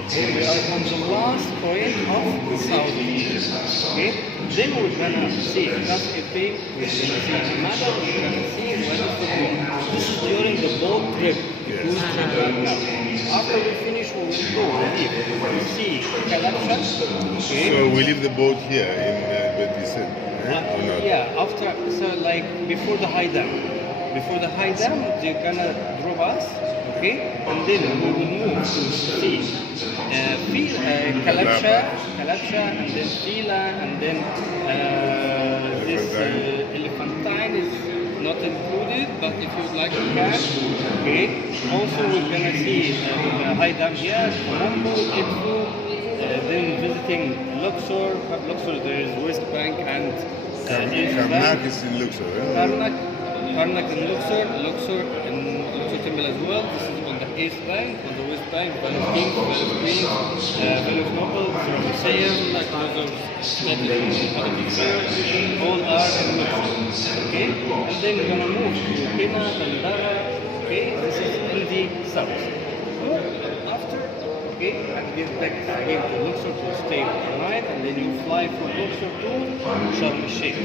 Okay, we are on the last point of Saudi. Okay, then we're gonna see Ras Efe, we're gonna see Mada, we're gonna see what is the boat. This is during the boat trip, the cruise trip right now. After we finish, we will go, we'll see Kalabsha. Okay. So we leave the boat here in Bethlehem, or not? Yeah, after, so like before the high dam. Before the high dam, they're gonna drop us, okay? And then we will move to see Kalabsha, and then Fila, and then this Elephantine is not included, but if you'd like to can, okay? Also, we're gonna see the high dam here, Colombo, Edfu, then visiting Luxor. Luxor, there is West Bank and Karnak is in Luxor, yeah? Karnak and Luxor and Luxor Temple as well. This is on the east bank, on the west bank, Valley of Kings, Valley of Queens, Valley of Nobles, Museum, like those of all are in Luxor. Okay? And then we're gonna move to Kena, Dandara, okay? This is in the south. After, okay, and get back again to Luxor to stay overnight, and then you fly from Luxor to Sharm el-Sheikh.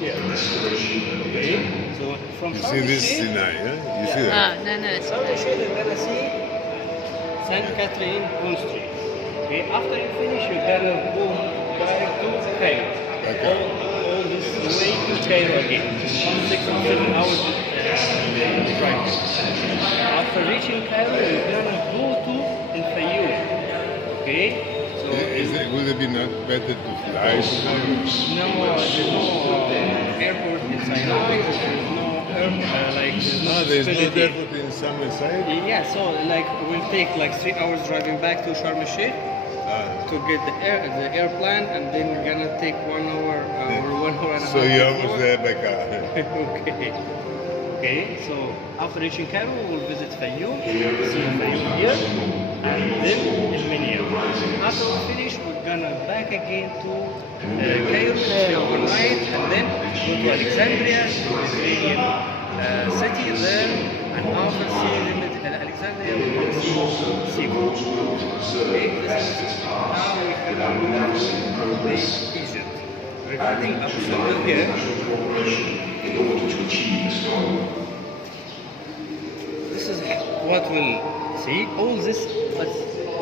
Yeah. Okay. So from You see this Sinai, yeah? You see that? No, it's Sharm el-Sheikh, you're gonna see St. Catherine on street. Okay. After you finish, you're gonna go back to Cairo. Okay. All this way to Cairo again. 6 or 7 hours drive. After reaching Cairo, you're gonna go to El Fayoum. Okay. So Would it be not better to fly to Cairo? no, there's no airport in Sinai. There's no There's no facility. airport in summer side? Yeah, so like we'll take like 3 hours driving back to Sharm el-Sheikh to get the airplane, and then we're gonna take 1 hour or 1 hour and a half. So you're almost there by car. Okay. Okay, so after reaching Cairo, we'll visit Fayoum. We'll see Fayoum here, and then El Minya. After we finish, we're gonna back again to Cairo, stay overnight, and then go to Alexandria, the Mediterranean city there, and after seeing Alexandria, we're gonna see seafood. Okay, this is how we can go to Egypt. Regarding Abu Simbel here, this is what we'll see. All this is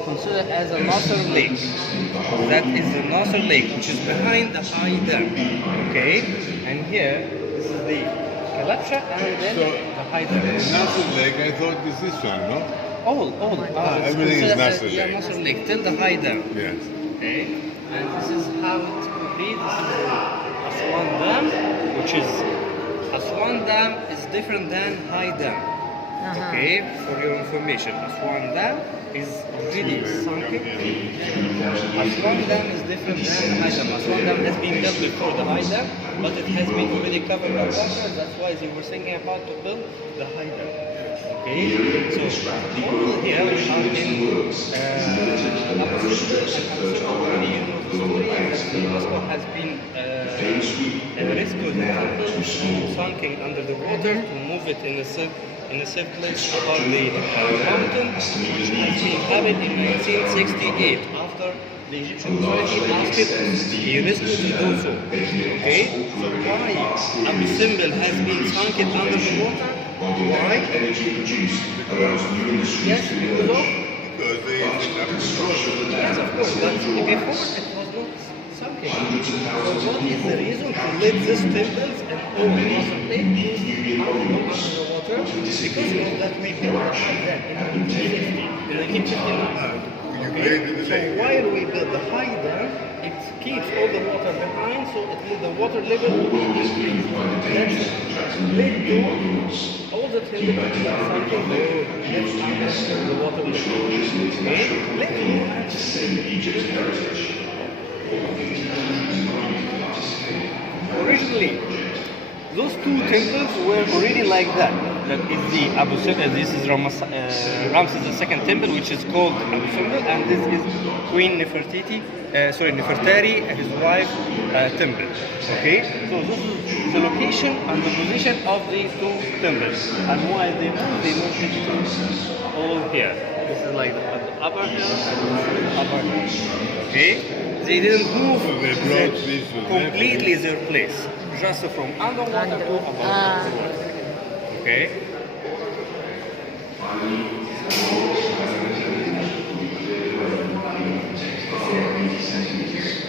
considered as a Nasser Lake. That is the Nasser Lake, which is behind the high dam. Okay, and here this is the Kalabsha, and then the high dam. Nasser Lake, I thought this is one, no? All. It's everything is considered Nasser as- Yeah, Lake. Nasser Lake till the high dam. Yes. Okay, and this is how it's complete. This is Aswan Dam, which is Aswan Dam is different than High Dam. Okay, for your information, Aswan Dam is really sunken. Aswan Dam is different than High Dam. Aswan Dam has been built before the High Dam, but it has been already covered by water. That's why they were thinking about to build the High Dam. Okay, so all here we are in Abu Simbel, and you know the story that UNESCO has been rescued the temple, sunken under the water to move it in a safe place above the mountain, which has been inhabited in 1968 after the Egyptian authority asked UNESCO to do so. Okay, so why Abu Simbel has been sunken under the water? Why? Yes, because of? Because they Yes, of course, but before it was not sunken. So what is the reason to let these temples and all Nasser Lake go under the water? Because of that we built the high dam in 1959. So while we build the high dam, it keeps all the water behind, so it let the water level increase. That's led to all the temples that sunken the water level. Okay? Let originally, those two temples were already like that. That is the Abu Simbel. This is Ramses II temple, which is called Abu Simbel, and this is Queen Nefertari, his wife, temple. Okay, so this is the location and the position of these two temples. And why they moved it all here. This is like the upper hill and this is upper hill. Okay? They didn't move They brought this to completely their place. Just from underwater to above water. Okay?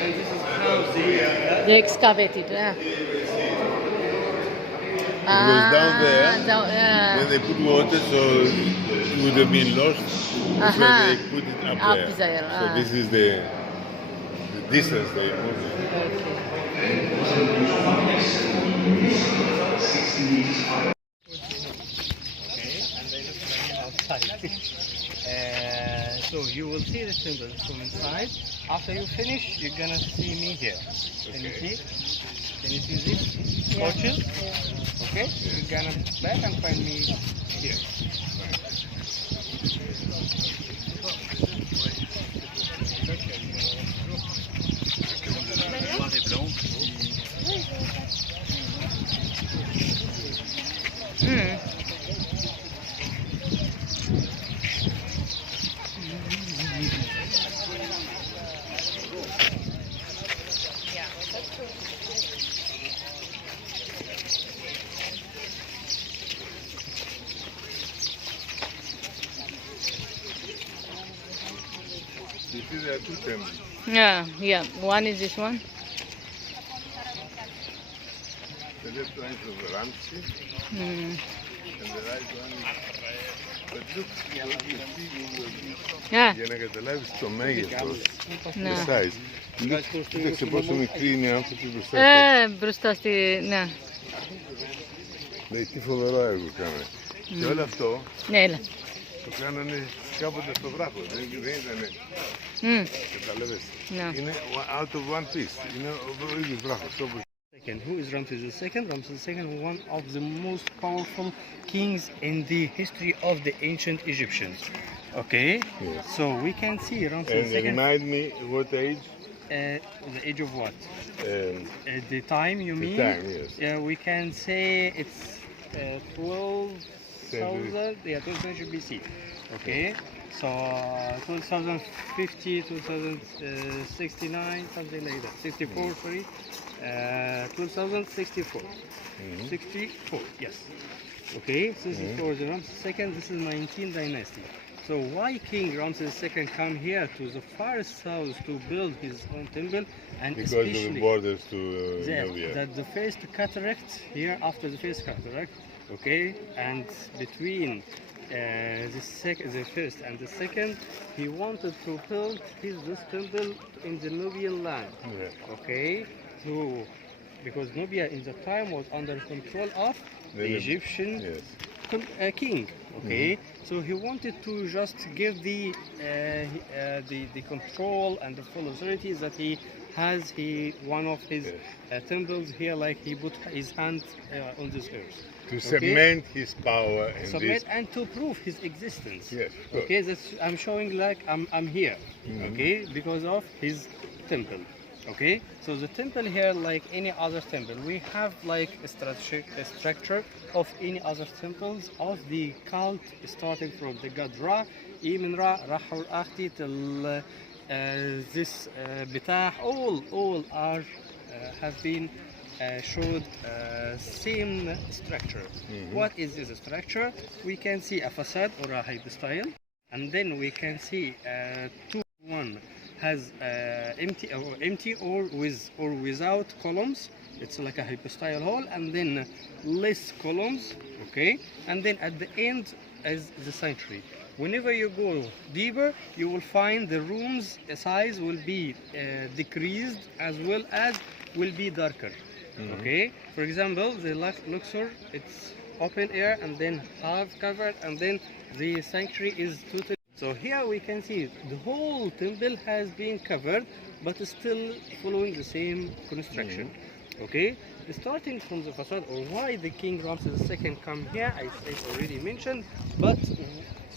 And this is how They excavated. Yeah. It was down there. Yeah. Then they put water so it would have been lost. So they put it up there. So this is the distance they moved it. Okay, and they just bring it outside. So you will see the temple from inside. After you finish, you're gonna see me here. Can you see? Can you see these torches? Okay, you're gonna back and find me here. You see there are two temples. Yeah. One is this one. The left one is of Ramsey, and the right one is... But look, what you see Yeah. για να καταλάβεις το μέγεθος, Ναι. the size. Κοίταξε πόσο μικροί είναι οι άνθρωποι μπροστά. Μπροστά στη... Ναι. Δηλαδή τι φοβερό έργο κάνανε. Και όλο αυτό Ναι, έλα. το κάνανε κάποτε στο βράχο. Δεν ήταν... Καταλαβαίνεις. Ναι. Είναι out of one piece. Είναι ο ίδιος βράχος. Who is Ramses II? Ramses II was one of the most powerful kings in the history of the ancient Egyptians. Okay, Yes. so we can see Ramses And II. remind me what age? The age of what? Um, The time you The mean? time, yes. Yeah, we can say it's 12,000. Yeah, 12th century BC. Okay, so 2050, 2069, something like that. 64, sorry. 2064. 64, yes. Okay, so this is for the Ramses II. This is 19th dynasty. So why King Ramses II come here to the far south to build his own temple, and because of the especially borders to Nubia. that the first cataract here, after the first cataract, okay, and between the first and the second, he wanted to build this temple in the Nubian land. Yeah. Okay, so because Nubia in the time was under control of the Egyptian Yes. king. Okay, so he wanted to just give the control and the full authority that he has. One of his temples here, like he put his hand on this earth. To cement his power in Submit this. and to prove his existence. Yes, of course. Okay, that's I'm showing like I'm here. Okay, because of his temple. Okay, so the temple here, like any other temple, we have like a structure of any other temples of the cult, starting from the god Ra, Imin Ra, Rahul Akhti, till this Betah, all are have been showed same structure. What is this structure? We can see a facade or a hypostyle, and then we can see one has empty or without columns. It's like a hypostyle hall, and then less columns. Okay, and then at the end is the sanctuary. Whenever you go deeper, you will find the rooms size will be decreased as well as will be darker. Okay, for example, the Luxor, it's open air and then half covered, and then the sanctuary is totally. So here we can see the whole temple has been covered, but still following the same construction. Okay, starting from the facade, or why the King Ramses II come here, I already mentioned, but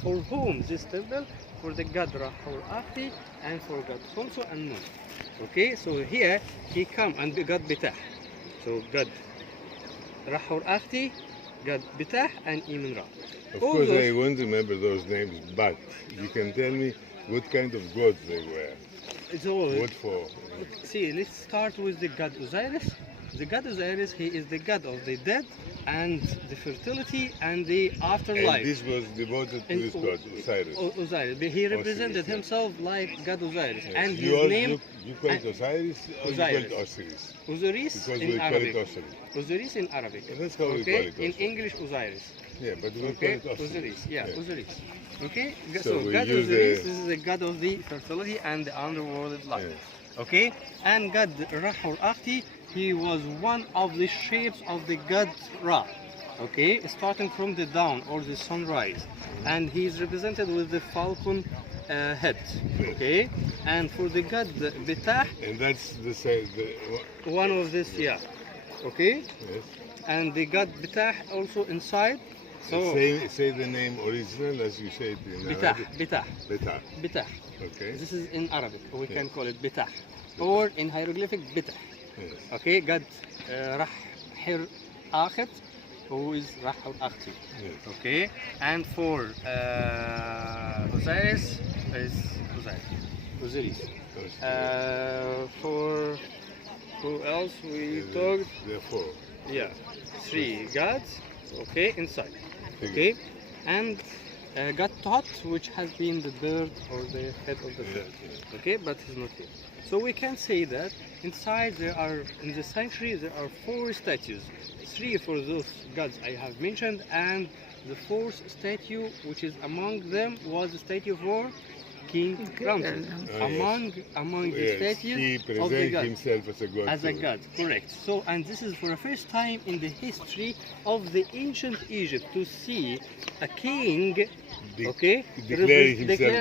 for whom this temple? For the god Rahul Akhti and for god Khonsu and Nun. Okay, so here he come and the god Betah. So God Rahul Akhti, God Betah, and Imin Ra. Of course, I won't remember those names, but you can tell me What kind of gods they were? It's all. What for? See, let's start with the god Osiris. The god Osiris, he is the god of the dead and the fertility and the afterlife. And this was devoted to And this god, Osiris. Osiris. But he represented Osiris, yeah. himself like god Osiris. Yes. And you his name, you call it Osiris or you call Osiris. it Osiris? Osiris Because in we call Arabic. it Osiris. Osiris in Arabic. And that's how we Okay, call it in Osiris. English, Osiris. Yeah, but we Okay, call it Osiris. Osiris. Yeah, Yeah. Osiris. Okay, So so we God use Osiris the- is the god of the fertility and the underworld life. Yes. Okay, and God Ra or Akhti, he was one of the shapes of the god Ra. Okay, starting from the dawn or the sunrise, and he is represented with the falcon head. Okay, and for the god Betah, And that's the same. one of this, yeah. Okay, Yes. and the god Betah also inside. So Say the name original as you say it in Betah, Arabic. Betah, Betah. Betah. Okay. This is in Arabic. We can Yes. call it Betah, or in hieroglyphic Betah. Yes. Okay, God Rah Hir Akhet, who is Rah or Akhti. Yes. Okay, and for Osiris is Osiris. Osiris. For who else we talked? Therefore. Yeah, 3 gods. Okay, inside. Okay, and God Tot, which has been the bird or the head of the bird. Okay, but he's not here. So we can say that inside there are, in the sanctuary, there are 4 statues. 3 for those gods I have mentioned, and the 4th statue, which is among them, was a statue for King Ramses. Among the Yes, statues he of the presents gods. himself as a god. As a too. god, correct. So, and this is for the first time in the history of the ancient Egypt to see a king, okay, declaring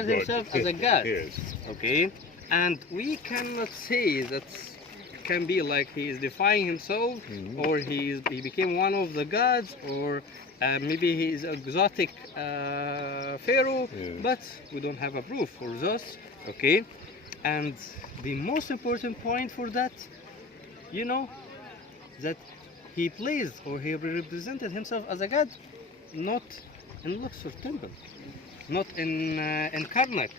himself as a god. Yes. Okay, and we cannot say that can be like he is defying himself, or he became one of the gods, or maybe he is exotic pharaoh, Yeah. but we don't have a proof for this. Okay, and the most important point for that, you know, that he placed or he represented himself as a god, not in Luxor temple, not in Karnak,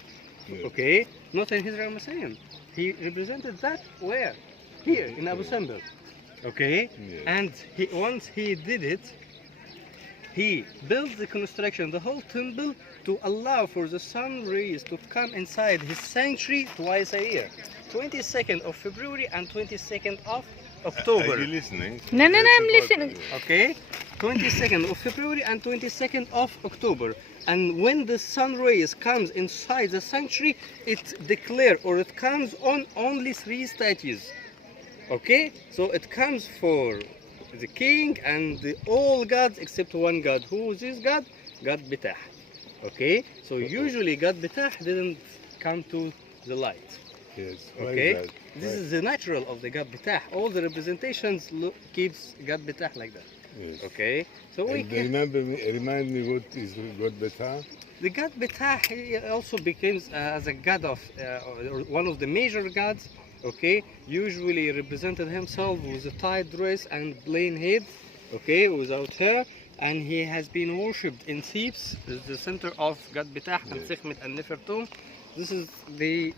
Yeah. okay, not in his Museum. He represented that where? Here in Abu Simbel, okay, Yeah. and once he did it, he built the construction, the whole temple, to allow for the sun rays to come inside his sanctuary twice a year, 22nd of February and 22nd of October. Are you listening? No, no, no, That's I'm important. listening. Okay, 22nd of February and 22nd of October. And when the sun rays comes inside the sanctuary, it declare or it comes on only 3 statues. Okay, so it comes for the king and all gods except one god. Who is this god? God Betah. Okay, so usually God Betah didn't come to the light. Yes. Why Okay, is that? this is the natural of the God Betah. All the representations keeps God Betah like that. Yes. Okay, so we And can. remind me what is God Betah? The god Betah he also becomes as a god of or one of the major gods. Okay, usually represented himself with a tight dress and plain head. Okay, without hair, and he has been worshipped in Thebes, the center of God Betah and Sekhmet and Nefertum. This is the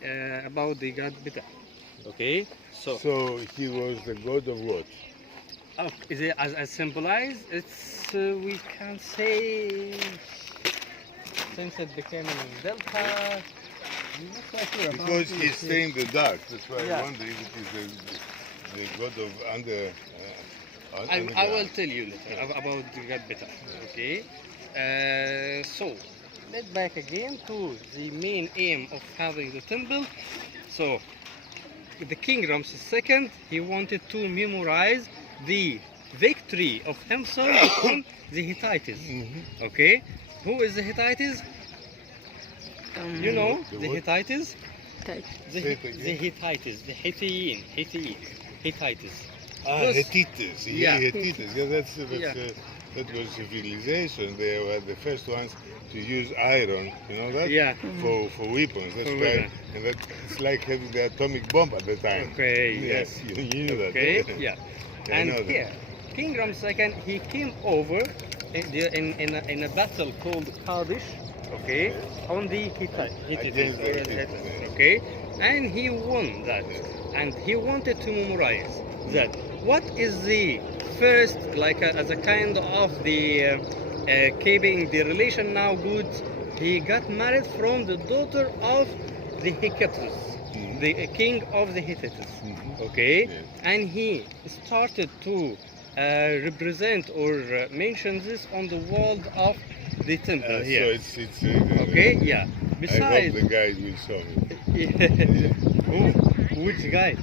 about the god Betah. Okay, so he was the god of what? is it as symbolized? It's we can say since it became in Delta. I'm not so sure about Because this. he stay in the dark. That's why Yeah. I wonder if it is the god of under. I will tell you later about the God Betah. Okay. So let's back again to the main aim of having the temple. So the king Ramses II, he wanted to memorize the victory of himself on the Hittites. Okay. Who is the Hittites? You know The the what? Hittites. Type. The Say it again. Hittites, the Hittites. Ah, Those- Hittites. Yeah. Hittites. Yeah, Yeah. That was civilization. They were the first ones to use iron. You know that? Yeah. For weapons. That's For why. weapons. And that it's like having the atomic bomb at the time. Okay. Yes, you knew that. Okay. Yeah. Yeah, I And know that. here, King Ramses II, he came over in a battle called Kadesh. okay, on the Against the Hittites, okay, and he won that, and he wanted to memorize that. What is the first, like as a kind of the keeping the relation now good? He got married from the daughter of the Hyksos, the king of the Hittites, okay, and he started to represent or mention this on the wall of the temple here. So it's Okay, yeah. I Besides, hope the guide will show me which guide?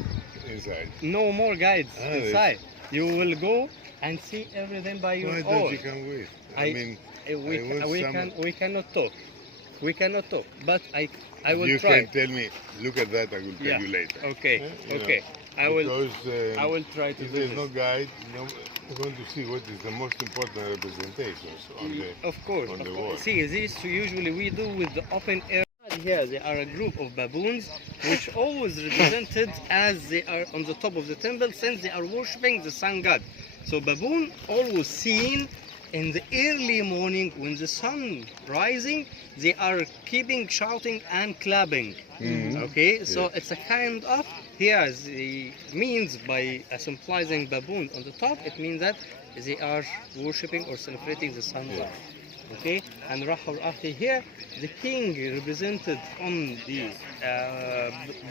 inside. No more guides there's- inside. You will go and see everything by your Why own. don't you come with? I mean, I want we cannot talk. We cannot talk. But I will you try. can tell me, look at that, I will tell Yeah. you later. Okay. You know, Okay. I will. Because, I will try to if do there's this. no guide, we're going to see what is the most important representations on the Of course, on of the course. wall. See, this usually we do with the open air. Here, they are a group of baboons, which always represented as they are on the top of the temple, since they are worshipping the sun god. So baboon always seen in the early morning when the sun rising, they are keeping shouting and clapping. Okay, so it's a kind of here the means by symbolizing baboon on the top. It means that they are worshipping or celebrating the sun god. Okay, and Rahul Ahti here, the king represented on the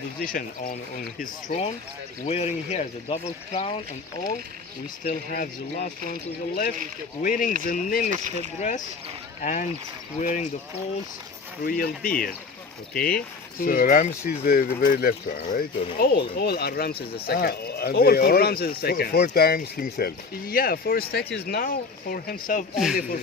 position on his throne, wearing here the double crown and all. We still have the last one to the left, wearing the Nemes headdress and wearing the false royal beard. Okay, So Ramses is the very left one, right? Or no? all are Ramses II. Are All they for Ramses II. Four times himself. Yeah, for statues now, for himself only for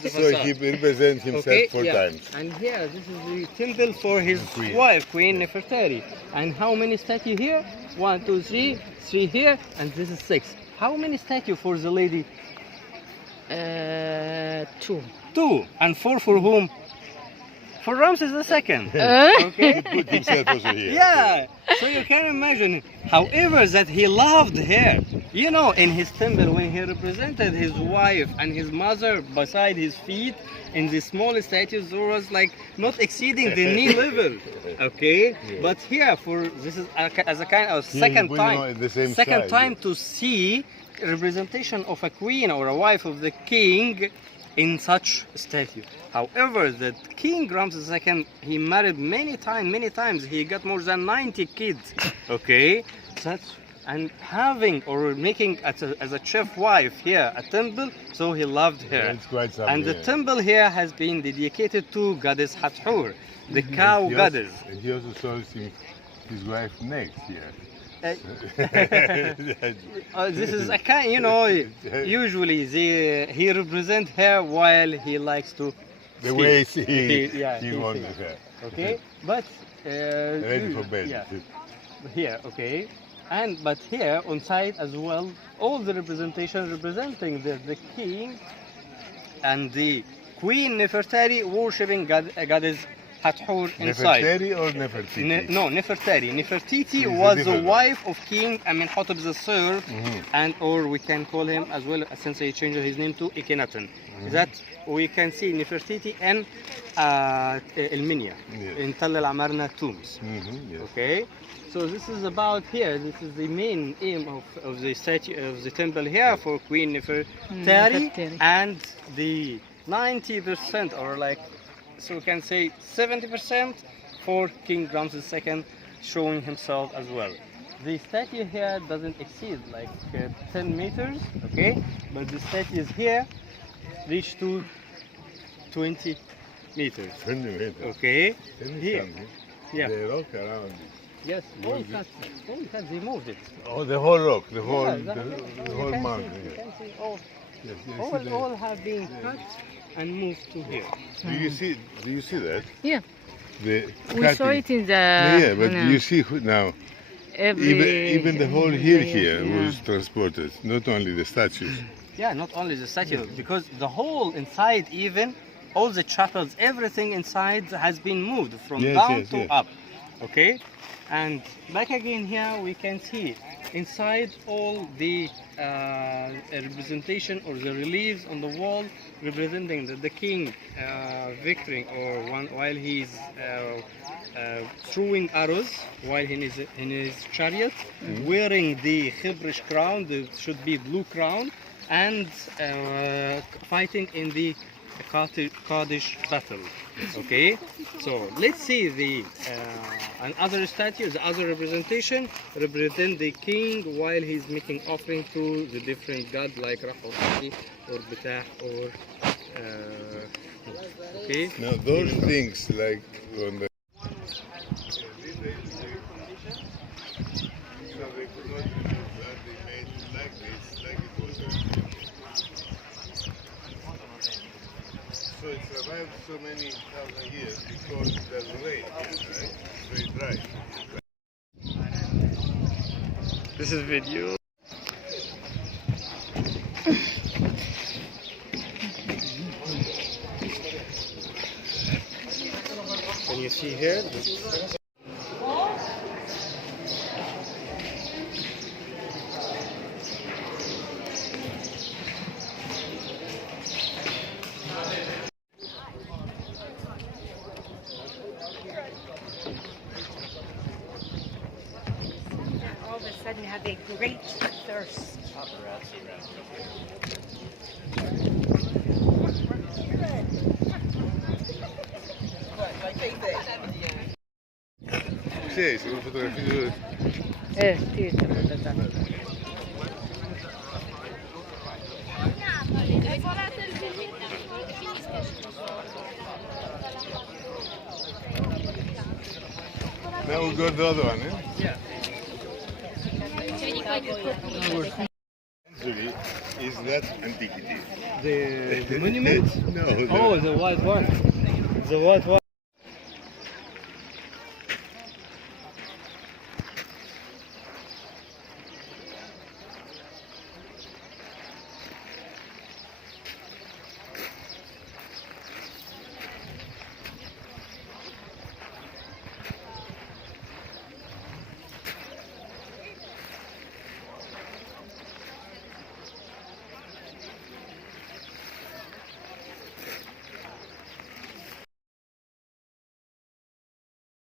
the So facade. he represents himself four times. And here, this is the temple for his Queen. wife, Queen Nefertari. And how many statues here? 1, 2, 3, 3 here, and this is 6. How many statues for the lady? 2. 2. And 4 for whom? For Ramses II. Okay? Put himself also here. Yeah, so you can imagine, however, that he loved her. You know, in his temple, when he represented his wife and his mother beside his feet, in the small statues, there was like not exceeding the knee level. Okay, but here, for this is as a kind of second put it time, on the same second side, time yeah. to see representation of a queen or a wife of the king in such statue. However, the King Ramses II, he married many times. He got more than 90 kids. Okay, that's and having or making as a chef wife here a temple, so he loved her. It's quite something. And the yeah. temple here has been dedicated to goddess Hathor, the cow He goddess. Also, and he also shows his wife next here. This is a kind, you know, usually he represents her while he likes to The speak. way he he wanted speaks. her. Okay, but Ready for bed. Yeah, here, okay, and but here on side as well, all the representation representing the king and the queen Nefertari worshipping goddess Hathor inside. Nefertari or Nefertiti? No, Nefertari. Nefertiti a was the different one. wife of King Amenhotep III, and or we can call him as well, since he changed his name to Akhenaten. That we can see Nefertiti in Elminia, Yes. in Tal al-Amarna tombs. Yes. Okay, so this is about here. This is the main aim of the statue of the temple here for Queen Nefertari, Nefertari. and the 90% or like, so we can say 70% for King Ramses II showing himself as well. The statue here doesn't exceed like 10 meters, okay, but the statues here reach to 20 meters. 20 meters. Okay, Tell me here, something. yeah, The rock around it. yes, all Was it- cuts, they moved it. Oh, the whole rock, the whole, Yeah, the you whole can mountain. see, you Yeah. can see all, Yes, yes, see all have been cut and moved to here. that. Do you see that? Yeah, The we saw cutting. it in the. Yeah, but no, you see now, even the whole hill here was transported, not only the statues. Yeah, not only the statue, because the whole inside, even all the chapels, everything inside has been moved from Yes, down yes, to yes. up. Okay, and back again here we can see inside all the representation or the reliefs on the wall representing the king victory or while he's throwing arrows while in his chariot, wearing the Khibrish crown, should be blue crown, and fighting in the Qadish battle. Okay, so let's see the another statue, the other representation represent the king while he's making offering to the different god like Rahul or Betah or okay. Now those things like on the so it survived so many thousand years because there's rain, right? It's very dry. This is video. Can you see here? All of a sudden have a great thirst. Sì, sono fotografie. Sì, Now we'll go to the other one, eh? Yeah. Actually, is that antiquity? The monument? No. Oh, the white one. The white one.